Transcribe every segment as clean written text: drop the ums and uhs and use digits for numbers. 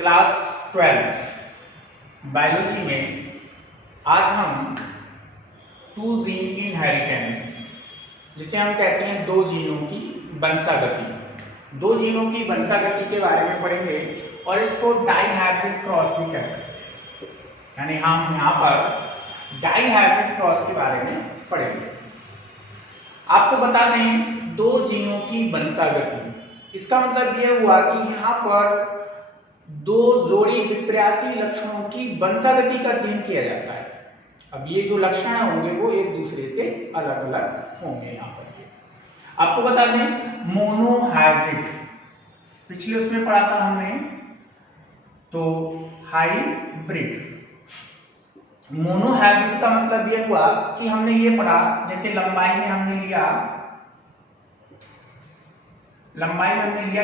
Class 12 biology में आज हम टू जीन इनहेरिटेंस, जिसे हम कहते हैं दो जीनों की वंशागति, दो जीनों की वंशागति के बारे में पढ़ेंगे और इसको डाइहैब्रिड क्रॉस भी कहते हैं। यानी हम यहाँ पर डाइहैब्रिड क्रॉस के बारे में पढ़ेंगे। आपको बता दें दो जीनों की वंशागति, इसका मतलब यह हुआ कि यहाँ पर दो जोड़ी विपर्यासी लक्षणों की वंशागति का अध्ययन किया जाता है। अब ये जो लक्षण होंगे वो एक दूसरे से अलग अलग होंगे। यहाँ पर ये आपको बता दें मोनोहाइब्रिड, पिछले उसमें पढ़ा था हमने, तो हाइब्रिड। मोनोहाइब्रिड का मतलब यह हुआ कि हमने ये पढ़ा, जैसे लंबाई में हमने लिया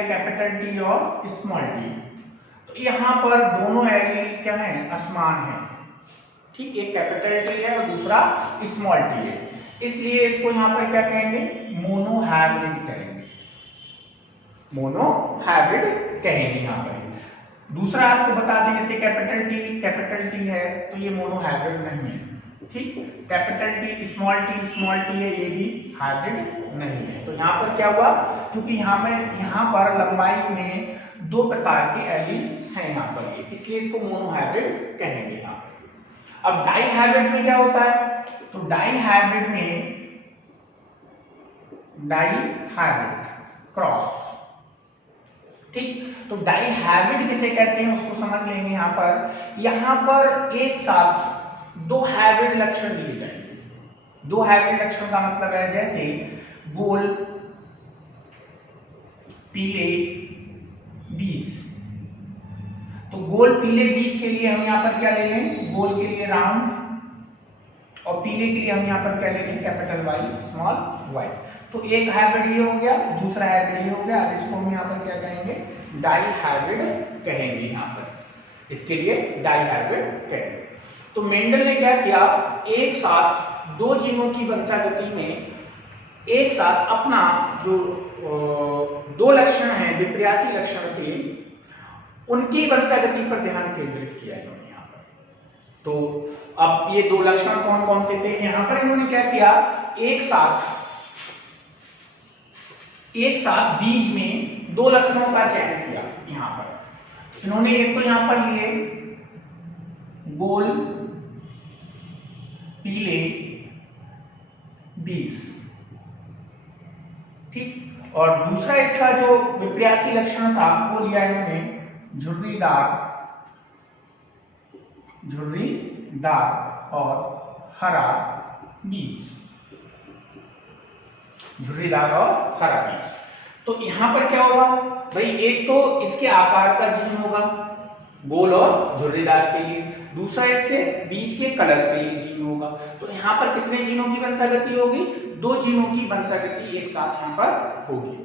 कैपिटल टी और स्मॉल टी, तो यहाँ पर दोनों एलील क्या है, असमान है। ठीक, एक कैपिटल टी है और दूसरा स्मॉल टी है, इसलिए इसको यहाँ पर क्या कहेंगे, मोनोहाइब्रिड कहेंगे, मोनोहाइब्रिड कहेंगे यहाँ पर। दूसरा आपको बता दें, जैसे कैपिटल टी है तो ये मोनोहाइब्रिड नहीं है। ठीक, कैपिटल टी स्मॉल टी है, ये भी हाइब्रिड नहीं है। तो यहाँ पर क्या हुआ, क्योंकि यहाँ पर लंबाई में दो प्रकार के एलील्स हैं यहाँ पर, ये इसलिए इसको मोनोहाइब्रिड कहेंगे यहाँ पर। अब डाइहाइब्रिड में क्या होता है, तो डाइहाइब्रिड क्रॉस। ठीक, तो डाइहाइब्रिड किसे कहते हैं उसको समझ लेंगे। यहाँ पर एक साथ दो हाइब्रिड लक्षण दिए जाएंगे। दो हाइब्रिड लक्षण का मतलब है, जैसे गोल पीले बीज, तो गोल पीले बीज के लिए हम यहाँ पर क्या ले लें, गोल के लिए राउंड, और पीले के लिए हम यहाँ पर क्या ले लें, कैपिटल वाई स्मॉल वाई। तो एक हाइब्रिड ये हो गया, दूसरा हाइब्रिड ये हो गया, इसको हम यहाँ पर क्या कहेंगे, डाइहाइब्रिड कहेंगे। यहाँ पर इसके लिए डाइहाइब्रिड कहेंगे। तो मेंडल ने क्या किया, एक साथ दो जीनों की वंशागति में एक साथ अपना जो दो लक्षण हैं, विपर्यासी लक्षण थे, उनकी वंशागति पर ध्यान केंद्रित किया इन्होंने यहाँ पर। तो अब ये दो लक्षण कौन कौन से थे, यहाँ पर इन्होंने क्या किया, एक साथ बीज में दो लक्षणों का चयन किया। यहाँ पर इन्होंने एक तो यहाँ पर लिए गोल पीले बीज, ठीक, और दूसरा इसका जो विपर्यासी लक्षण था वो लिया इन्होंने झुर्रीदार और हरा बीज, झुर्रीदार और हरा बीज। तो यहां पर क्या होगा भाई, एक तो इसके आकार का जीन होगा गोल और झुर्रीदार के लिए, दूसरा इसके बीज के कलर के लिए जीन होगा। तो यहाँ पर कितने जीनों की वंशागति होगी, दो जीनों की वंशागति एक साथ यहाँ पर होगी।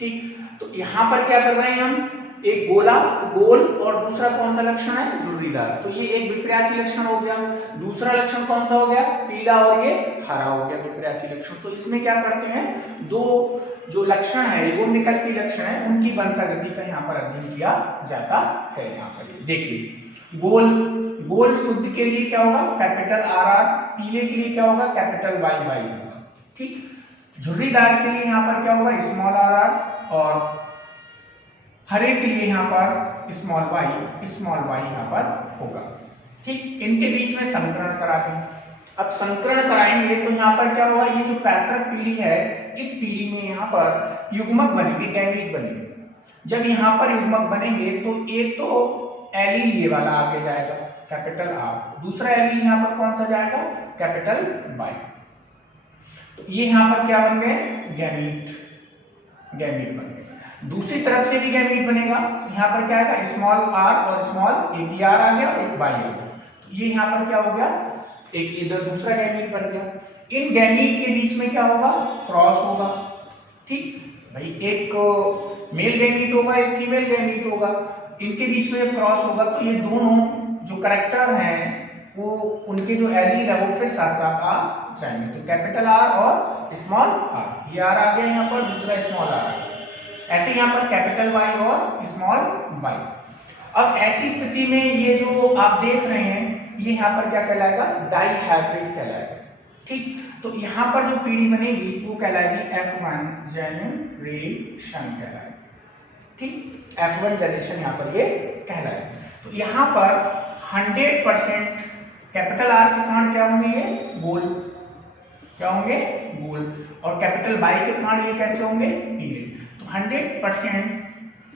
ठीक, तो यहाँ पर क्या कर रहे हैं हम, एक गोल और दूसरा कौन सा लक्षण है, झुर्रीदार। तो ये एक विपर्यासी लक्षण हो गया। दूसरा लक्षण कौन सा हो गया, पीला, और ये हरा हो गया विपर्यासी लक्षण। तो इसमें क्या करते हैं, दो जो लक्षण है, वो विकल्पी लक्षण है, उनकी वंशागति का यहाँ पर अध्ययन किया जाता है। यहाँ पर देखिए, गोल शुद्ध के लिए क्या होगा, कैपिटल आर, पीले के लिए क्या होगा, कैपिटल वाई होगा। ठीक, झुर्रीदार के लिए यहाँ पर क्या होगा, स्मॉल आर, और हरे के लिए यहाँ पर स्मॉल वाई यहाँ पर होगा। ठीक, इनके बीच में संकरण करा दें। अब संकरण कराएंगे तो यहाँ पर क्या होगा, ये जो पैतृक पीढ़ी है, इस पीढ़ी में यहाँ पर युग्मक बनेंगे, गैमीट बनेंगे। जब यहाँ पर युग्मक बनेंगे तो एक तो एलील ये वाला आगे जाएगा, कैपिटल आर, दूसरा एलील यहाँ पर कौन सा जाएगा, कैपिटल वाई। तो ये यहाँ पर क्या बन गए, गैमीट बन गए। दूसरी तरफ से भी गैमीट बनेगा, यहाँ पर क्या आएगा, स्मॉल आर और स्मॉल एक आर आ गया, एक वाई आ गया। तो ये यहाँ पर क्या हो गया, एक इधर दूसरा गैमीट बन गया। इन गैमीट के बीच में क्या होगा, क्रॉस होगा। ठीक भाई, एक मेल गैमीट होगा, एक फीमेल गैमीट होगा, इनके बीच में क्रॉस होगा। तो ये दोनों जो कैरेक्टर हैं, वो उनके जो एलील है वो फिर साथ साथ आ जाएंगे। तो कैपिटल आर और स्मॉल आर, ये आर आ गया यहाँ पर, दूसरा स्मॉल आर। ऐसे यहाँ पर कैपिटल वाई और स्मॉल वाई। अब ऐसी स्थिति में ये जो आप देख रहे हैं ये यहाँ पर क्या कहलाएगा, डाइहाइब्रिड कहलाएगा। ठीक, तो यहाँ पर जो पीढ़ी बनेगी वो कहलाएगी F1 जनरेशन कहलाएगी। ठीक, F1 जनरेशन यहाँ पर ये कहलाएगी। तो यहाँ पर 100% कैपिटल आर के कारण क्या होंगे, ये गोल, क्या होंगे, गोल, और कैपिटल बाई के कारण ये कैसे होंगे, पीले। तो 100%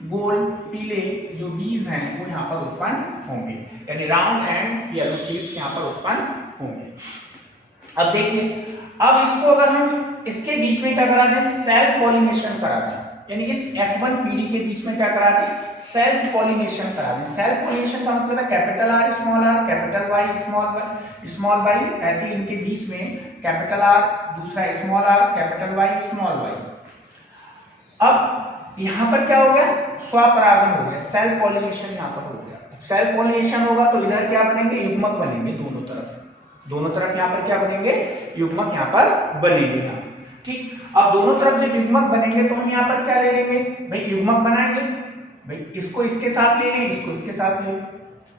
गोल पीले जो बीज हैं वो यहाँ पर उत्पन्न होंगे, यानी राउंड एंड येलो सीड्स यहाँ पर उत्पन्न होंगे। अब देखिए, अब इसको अगर हम इसके बीच में क्या करा दें, सेल्फ पॉलिनेशन करा दें, यानी इस F1 पीढ़ी के बीच में क्या करा दें, सेल्फ पॉलिनेशन करा दें। सेल्फ पॉलिनेशन का मतलब है capital R, capital Y, small Y, ऐसे इनके बीच में कैपिटल आर, दूसरा small R, capital Y, small Y. अब यहाँ पर क्या हो गया, स्वपरागण हो गया, सेल्फ पॉलिनेशन यहाँ पर हो गया। सेल्फ पॉलिनेशन होगा तो इधर क्या बनेंगे, युग्मक बनेंगे दोनों तरफ यहाँ पर क्या बनेंगे, युग्मक यहाँ पर बनेंगे यहाँ। ठीक, अब दोनों तरफ जब युग्मक बनेंगे तो हम यहाँ पर क्या ले लेंगे भाई, युग्मक बनाएंगे भाई, इसको इसके साथ ले लेंगे, इसको इसके साथ ले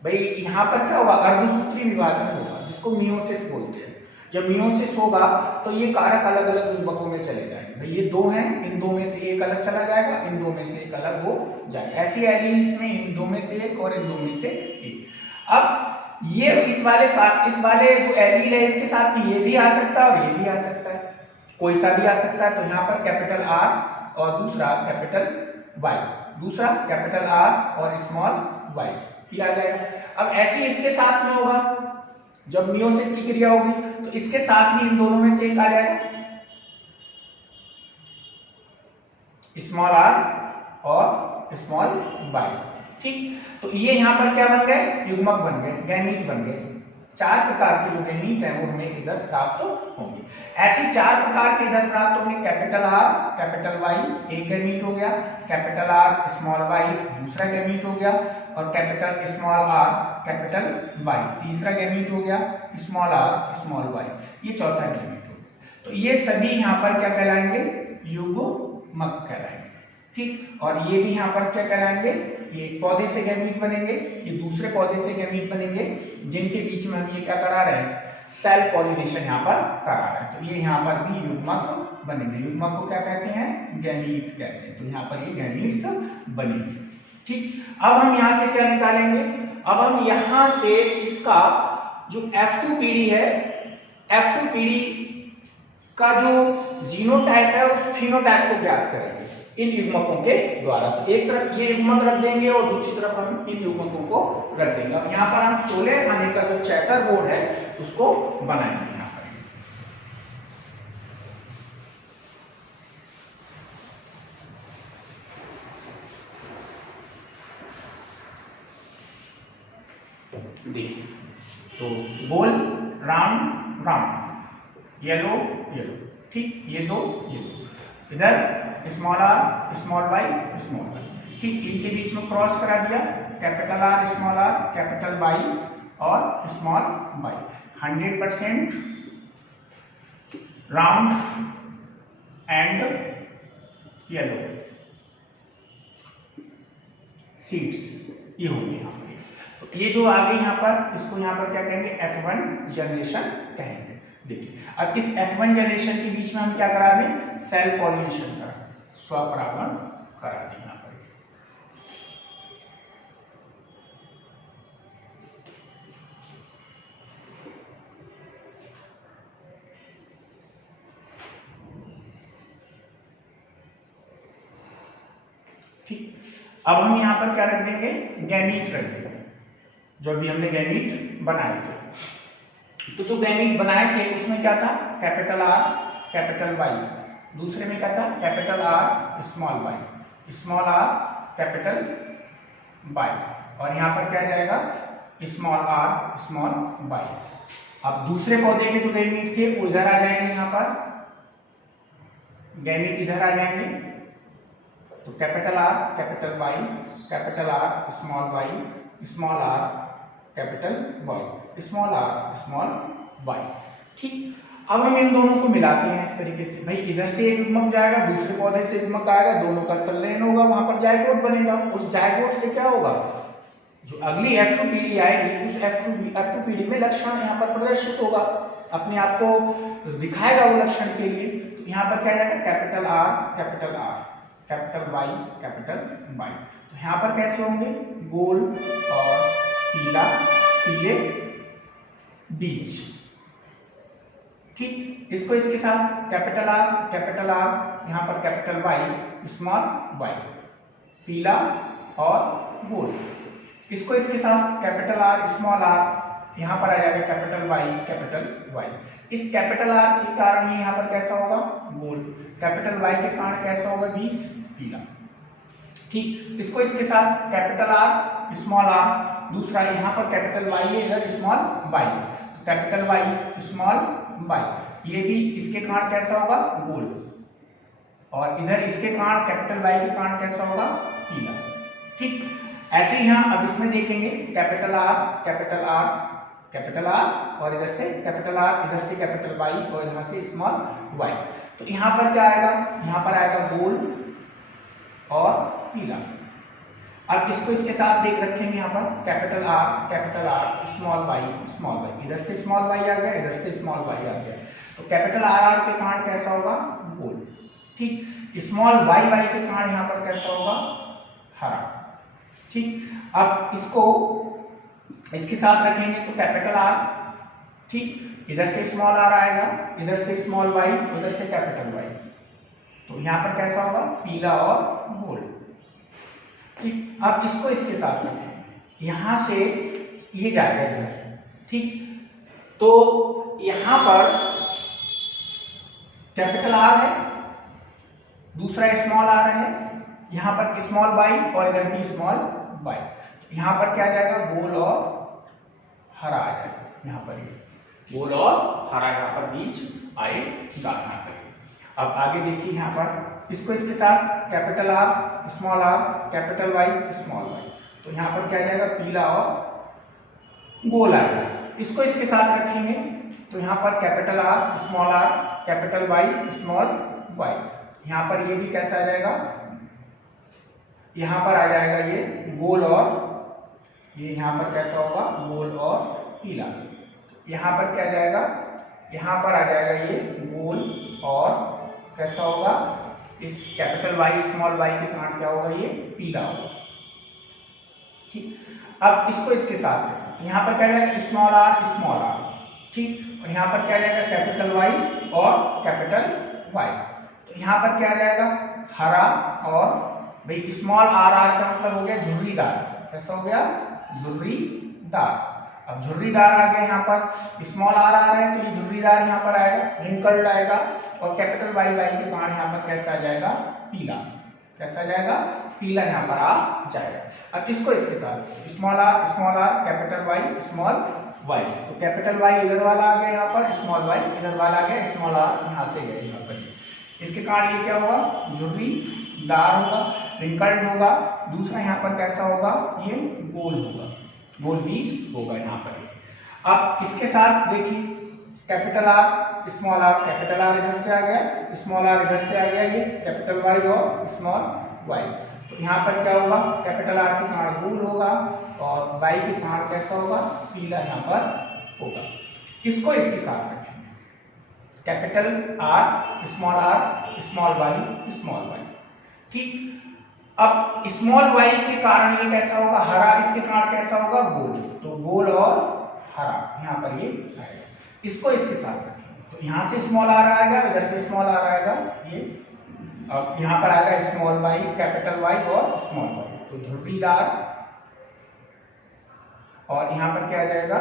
भाई। यहाँ पर क्या होगा, अर्धसूत्री विभाजन होगा जिसको मियोसिस बोलते हैं। जब मियोसिस होगा तो ये कारक अलग अलग युग्मकों में चले जाएंगे भाई, ये दो हैं, इन दो में से एक अलग चला जाएगा, इन दो में से एक अलग हो जाएगा। ऐसी एलील्स में इन दो में से एक और इन दो में से एक। अब ये इस वाले जो एलील है इसके साथ में ये भी आ सकता है और ये भी आ सकता है, कोई सा भी आ सकता है। तो यहाँ पर कैपिटल आर और दूसरा कैपिटल वाई, दूसरा कैपिटल आर और स्मॉल वाई ये आ जाएगा। अब ऐसे इसके साथ में होगा, जब मियोसिस की क्रिया होगी तो इसके साथ में इन दोनों में से एक आ जाएगा, स्मॉल आर और स्मॉल वाई। ठीक, तो ये यहाँ पर क्या बन गए, युग्मक बन गए, गैमीट बन गए। 4 प्रकार के जो गैमीट हैं वो हमें इधर प्राप्त होंगे। ऐसे 4 प्रकार के इधर प्राप्त होंगे, कैपिटल आर कैपिटल वाई एक गैमीट हो गया, कैपिटल आर स्मॉल वाई दूसरा गैमीट हो गया, और capital small R capital Y तीसरा गैमीट हो गया, स्मॉल आर स्मॉल वाई ये चौथा गैमीट हो गया। तो ये सभी यहाँ पर क्या कहलाएंगे, युग्मक कहलाएंगे। ठीक, और ये भी यहाँ पर क्या कहलाएंगे, ये एक पौधे से गैमीट बनेंगे, ये दूसरे पौधे से गैमीट बनेंगे, जिनके बीच में हम ये क्या करा रहे हैं, सेल्फ पॉलिनेशन यहाँ पर करा रहे हैं। तो ये यहाँ पर भी युग्मक बनेंगे। युग्मक को क्या कहते हैं, गैमीट कहते हैं। तो यहाँ पर ये गैमीट्स बनेंगे। ठीक, अब हम यहाँ से क्या निकालेंगे, अब हम यहाँ से इसका जो F2 पीढ़ी है, F2 पीढ़ी का जो जीनोटाइप है उस फिनोटाइप को ज्ञात करेंगे इन युग्मकों के द्वारा। तो एक तरफ ये युग्मक रख देंगे और दूसरी तरफ हम इन युग्मकों को रख देंगे। अब यहाँ पर हम 16 आने का जो चैटर बोर्ड है उसको बनाएंगे। यहाँ पर देखिए, तो गोल, राउंड राउंड, येलो येलो, ठीक, ये दो इधर small R small Y small Y. ठीक, इनके बीच में क्रॉस करा दिया, कैपिटल आर कैपिटल वाई और small Y. 100% round and yellow seeds ये होंगे यहाँ पर। तो ये जो आगे यहाँ पर, इसको यहाँ पर क्या कहेंगे, F1 जनरेशन कहेंगे। देखिए, अब इस F1 जनरेशन के बीच में हम क्या करा दें, सेल्फ पॉलिनेशन करा दें, स्वपरागण करा दें यहाँ पर। ठीक, अब हम यहाँ पर क्या रख देंगे, गैमीट रख देंगे, जो अभी हमने गैमीट बनाए थे। तो जो गैमीट बनाए थे उसमें क्या था, कैपिटल आर कैपिटल वाई, दूसरे में क्या था, capital R small R capital Y, और यहाँ पर क्या जाएगा, स्मॉल आर स्मॉल वाई। अब दूसरे पौधे के जो गैमीट थे वो इधर आ जाएंगे, यहाँ पर गैमीट इधर आ जाएंगे। तो capital R capital Y, capital R small R capital Y, small R small Y. ठीक, अब हम इन दोनों को मिलाते हैं इस तरीके से। भाई इधर से एक युग्मक जाएगा, दूसरे पौधे से युग्मक आएगा, दोनों का संलयन होगा, वहां पर जायगोट बनेगा। उस जायगोट से क्या होगा, जो अगली F2PD आएगी उस F2PD में लक्षण यहाँ पर प्रदर्शित होगा, अपने आप को दिखाएगा वो लक्षण के लिए। तो यहाँ पर क्या जाएगा, capital R, capital R, capital Y, capital Y। तो यहाँ पर कैसे होंगे, गोल और पीला, पीले बीज। ठीक, इसको इसके साथ कैपिटल R, कैपिटल R, यहाँ पर कैपिटल Y, स्मॉल y, पीला और गोल। इसको इसके साथ कैपिटल R, स्मॉल r, यहाँ पर आ जाएगा कैपिटल Y, कैपिटल Y। इस कैपिटल R के कारण ही यहाँ पर कैसा होगा, गोल, कैपिटल Y के कारण कैसा होगा, बीज पीला। ठीक, इसको इसके साथ कैपिटल R, स्मॉल r, दूसरा यहाँ पर कैपिटल Y है, इधर small y, capital Y, small y, ये भी इसके कारण कैसा होगा, गोल, और इधर इसके कारण कैपिटल Y के कारण कैसा होगा, पीला। ठीक, ऐसे ही यहाँ अब इसमें देखेंगे capital R, capital R, capital R, और इधर से कैपिटल R, इधर से कैपिटल Y, और इधर से स्मॉल y। तो यहाँ पर क्या आएगा, यहाँ पर आएगा गोल और पीला। अब इसको इसके साथ देख रखेंगे, यहाँ पर capital R, small y, small y, इधर से स्मॉल y आ गया, इधर से स्मॉल y आ गया। तो कैपिटल R के कारण कैसा होगा, गोल। ठीक, स्मॉल y के कारण यहाँ पर कैसा होगा, हरा। ठीक, अब इसको इसके साथ रखेंगे तो कैपिटल R, ठीक, इधर से स्मॉल r आएगा, इधर से स्मॉल y, उधर से कैपिटल Y। तो यहाँ पर कैसा होगा, पीला और गोल। ठीक, अब इसको इसके साथ रखें, यहां से ये जाएगा इधर। ठीक, तो यहां पर कैपिटल R है, दूसरा स्मॉल r है, यहां पर स्मॉल y, और इधर भी स्मॉल y। यहां पर क्या आ जाएगा, गोल और हरा आ जाएगा। यहाँ पर ये गोल और हरा यहाँ पर बीज आएगा। यहाँ पर अब आगे देखिए, यहाँ पर इसको इसके साथ capital R, small r, capital Y, small y। तो यहाँ पर क्या आ जाएगा, पीला और गोल आएगा। इसको इसके साथ रखेंगे तो यहाँ पर capital R, small r, capital Y, small y। यहाँ पर ये भी कैसा आ जाएगा, यहाँ पर आ जाएगा ये गोल, और ये यहाँ पर कैसा होगा, गोल और पीला। यहाँ पर क्या आ जाएगा, यहाँ पर आ जाएगा ये गोल और कैसा होगा, इस कैपिटल Y, स्मॉल y के कारण क्या होगा, ये पीला होगा। ठीक, अब इसको इसके साथ रखें, यहाँ पर क्या जाएगा, स्मॉल r, स्मॉल r। ठीक, और यहाँ पर क्या जाएगा, कैपिटल Y और कैपिटल Y। तो यहाँ पर क्या जाएगा, हरा, और भाई स्मॉल r का मतलब हो गया झुर्रीदार। कैसा हो गया, झुर्रीदार। अब झुर्रीदार आ गया, यहाँ पर स्मॉल r आ रहा है तो ये झुर्रीदार यहाँ पर आएगा, रिंकल्ड आएगा, और कैपिटल Y के कारण यहाँ पर कैसा आ जाएगा, पीला। कैसा आ जाएगा, पीला यहाँ पर आ जाएगा। अब इसको इसके साथ small r, capital Y, small y। तो कैपिटल Y इधर वाला आ गया, यहाँ पर स्मॉल y इधर वाला आ गया, स्मॉल r यहाँ से गया यहाँ पर। इसके कारण ये क्या होगा, झुर्रीदार होगा, रिंकल्ड होगा। दूसरा यहाँ पर कैसा होगा, ये गोल होगा, गोल बीज होगा यहाँ पर। अब इसके साथ देखिए capital R, small r, capital R इधर से आ गया, स्मॉल r इधर से आ गया, ये कैपिटल Y और स्मॉल y। तो यहाँ पर क्या होगा, कैपिटल R के कारण गोल होगा, और Y के कारण कैसा होगा, पीला यहाँ पर होगा। इसको इसके साथ रखें, capital R, small y, small y। ठीक, अब स्मॉल y के कारण ये कैसा होगा, हरा, इसके कारण कैसा होगा, गोल। तो गोल और हरा यहाँ पर ये आएगा। इसको इसके साथ रखें, तो यहाँ से स्मॉल r आएगा, इधर से स्मॉल r आएगा, ये अब यहाँ पर आएगा स्मॉल y, कैपिटल Y और स्मॉल y। तो झुर्रीदार, और यहाँ पर क्या आ जाएगा,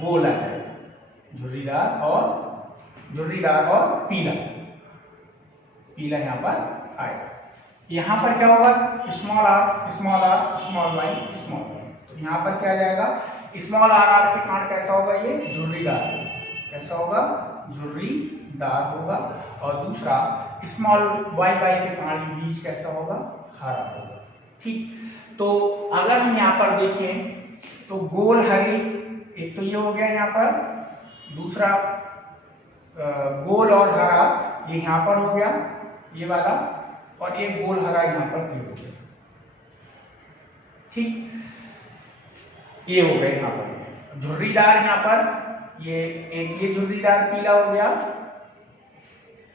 गोल आ जाएगा, झुर्रीदार और पीला, पीला यहाँ पर आएगा। यहाँ पर क्या होगा, small r, small y, small y। तो यहाँ पर क्या आ जाएगा, स्मॉल r के कारण कैसा होगा, ये झुर्रीदार, कैसा होगा, झुर्रीदार होगा। और दूसरा स्मॉल y के कारण बीज कैसा होगा, हरा होगा। ठीक, तो अगर हम यहाँ पर देखें तो गोल हरी, एक तो ये हो गया यहाँ पर, दूसरा गोल और हरा ये यहाँ पर हो गया, ये वाला, और एक गोल हरा यहाँ पर हो गया। ठीक, ये हो गए यहाँ पर झुर्रीदार, यहाँ पर ये झुर्रीदार पीला हो गया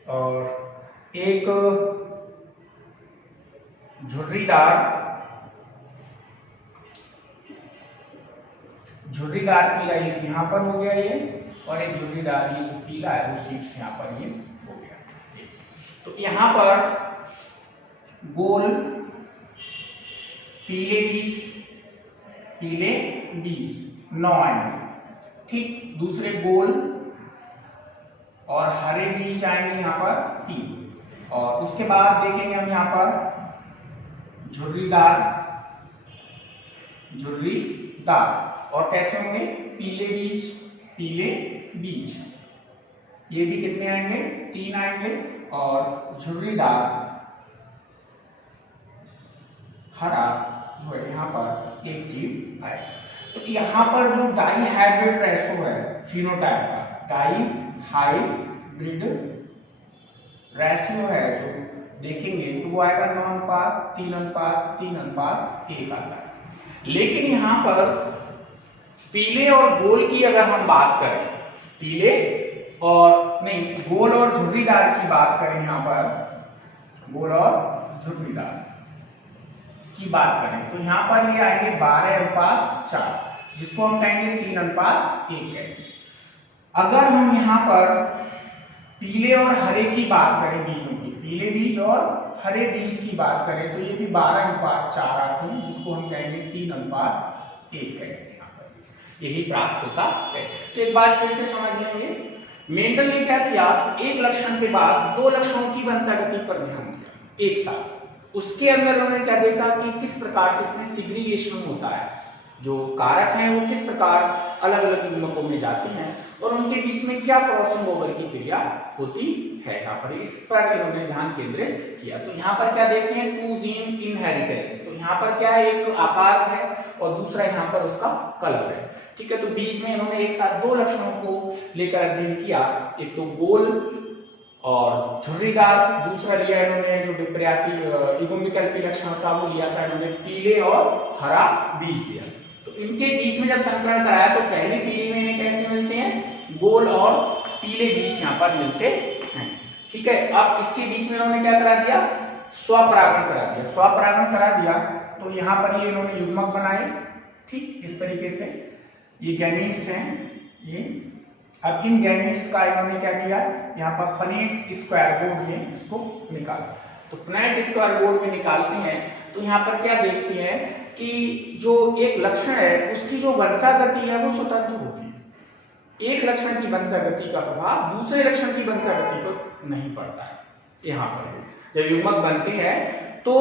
और एक झुर्रीदार पीला एक यहाँ पर हो गया ये, और एक झुर्रीदार ये जो पीला है वो शीट्स यहाँ पर ये हो गया। तो यहाँ पर गोल पीले बीज 9 आएंगे, ठीक। दूसरे गोल और हरे बीज आएंगे यहाँ पर 3, और उसके बाद देखेंगे हम यहाँ पर झुर्रीदार और कैसे होंगे पीले बीज ये भी कितने आएंगे 3 आएंगे, और झुर्रीदार हरा जो है यहाँ पर एक सीड आएगा। तो यहाँ पर जो डाई हाइब्रिड रेशो है फिनोटाइप का, डाई हाइब्रिड रेशियो है जो देखेंगे तो वो आएगा 9 अनुपात 3 अनुपात 3 अनुपात 1 आता है। लेकिन यहाँ पर पीले और गोल की अगर हम बात करें, गोल और झुर्रीदार की बात करें, यहाँ पर गोल और झुर्रीदार की बात करें तो यहाँ पर ये आएंगे 12 अनुपात 4, जिसको हम कहेंगे 3 अनुपात 1 कहेंगे। अगर हम यहाँ पर पीले और हरे की बात करें बीजों की, पीले बीज और हरे बीज की बात करें तो ये भी 12 अनुपात 4 आते हैं, जिसको हम कहेंगे 3 अनुपात 1 कहेंगे। यहाँ पर यही प्राप्त होता है। तो एक बार फिर से समझ लेंगे, मेंडल ने क्या किया, एक लक्षण के बाद 2 लक्षणों की वंशागति पर ध्यान दिया एक साथ। उसके अंदर उन्होंने क्या देखा कि किस प्रकार से इसमें सिग्रीगेशन होता है, जो कारक हैं वो किस प्रकार अलग अलग युग्मकों में जाते हैं और उनके बीच में क्या क्रॉसिंग ओवर की क्रिया होती है। यहाँ पर इस पर इन्होंने ध्यान केंद्रित किया। तो यहाँ पर क्या देखते हैं, 2 जीन इनहेरिटेंस। तो यहाँ पर क्या है, एक आकार है और दूसरा यहाँ पर उसका कलर है, ठीक है। तो बीच में इन्होंने एक साथ 2 लक्षणों को लेकर अध्ययन किया, एक तो गोल और झुर्रीदार, दूसरा लिया इन्होंने जो विपर्यासी युग्मविकल्पी लक्षण था वो लिया था इन्होंने पीले और हरा बीज लिया। तो इनके बीच में जब संकरण कराया तो पहली पीढ़ी में इन्हें कैसे मिलते हैं, गोल और पीले बीज यहाँ पर मिलते हैं, ठीक है। अब इसके बीच में इन्होंने क्या करा दिया, स्वपरागण करा दिया। स्वपरागण करा दिया तो यहाँ पर ये इन्होंने युग्मक बनाए, ठीक, इस तरीके से। ये गैमीट्स हैं ये। अब इन गैमीट्स का इन्होंने क्या किया, यहाँ पर पनेट स्क्वायर बोर्ड में इसको निकाला। तो पनेट स्क्वायर बोर्ड में निकालते हैं तो यहाँ पर क्या देखते हैं कि जो एक लक्षण है उसकी जो वंशागति है वो स्वतंत्र होती है। एक लक्षण की वंशागति का प्रभाव दूसरे लक्षण की वंशागति पर नहीं पड़ता है। यहाँ पर जब युग्मक बनते हैं तो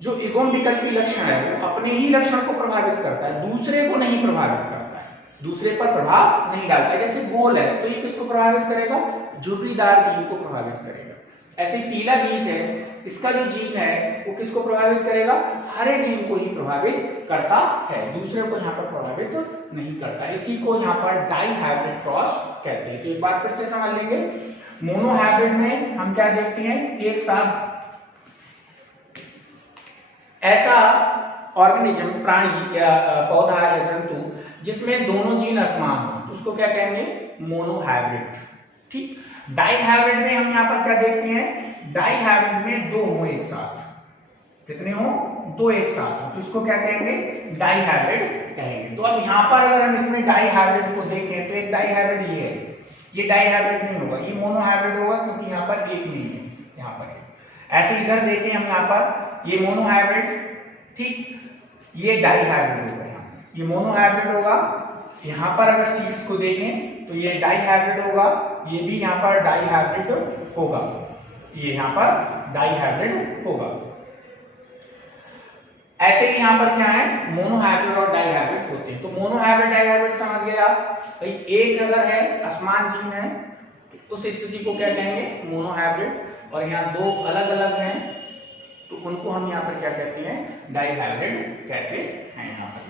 जो युग्मविकल्पी लक्षण है वो अपने ही लक्षण को प्रभावित करता है, दूसरे को नहीं प्रभावित करता है, दूसरे पर प्रभाव नहीं डालता है। जैसे गोल है तो ये किसको प्रभावित करेगा, झुर्रीदार जीन को प्रभावित करेगा। ऐसे पीला बीज है, इसका जो जीन है वो किसको प्रभावित करेगा, हरे जीन को ही प्रभावित करता है, दूसरे को यहाँ पर प्रभावित नहीं करता। इसी को यहाँ पर डाई हाइब्रिड क्रॉस कहते हैं। तो एक बार फिर से समझ लेंगे, मोनो हाइब्रिड में हम क्या देखते हैं, एक साथ ऐसा ऑर्गेनिज्म, प्राणी या पौधा या जंतु जिसमें दोनों जीन असमान हो, उसको क्या कहेंगे, मोनो हाइब्रिड, ठीक। डाई हाइब्रिड में हम यहाँ पर क्या देखते हैं, डाई हाइब्रिड में 2 हो एक साथ, कितने हो, 2 एक साथ हो, तो इसको क्या कहेंगे, डाई हाइब्रिड कहेंगे। तो अब यहाँ पर अगर हम इसमें डाई हाइब्रिड को देखें तो एक डाई हाइब्रिड ये है, ये डाई हाइब्रिड नहीं होगा, ये मोनो हाइब्रिड होगा क्योंकि यहाँ पर एक नहीं है, यहाँ पर ऐसे इधर देखें हम यहाँ पर ये मोनो हाइब्रिड, ठीक, ये डाई हाइब्रिड होगा, यहाँ ये मोनो हाइब्रिड होगा। यहाँ पर अगर सीड्स को देखें तो ये डाई हाइब्रिड होगा, ये भी यहाँ पर डाई हाइब्रिड होगा, ये यहाँ पर डाई हाइब्रिड होगा। ऐसे ही यहाँ पर क्या है, मोनो हाइब्रिड और डाई हाइब्रिड होते हैं। तो मोनो हाइब्रिड डाई हाइब्रिड समझ गए आप भाई, एक अगर है असमान जीन है तो उस स्थिति को क्या कहेंगे, मोनो हाइब्रिड, और यहाँ 2 अलग अलग हैं तो उनको हम यहाँ पर क्या कहते हैं, डाई हाइब्रिड कहते हैं यहाँ पर।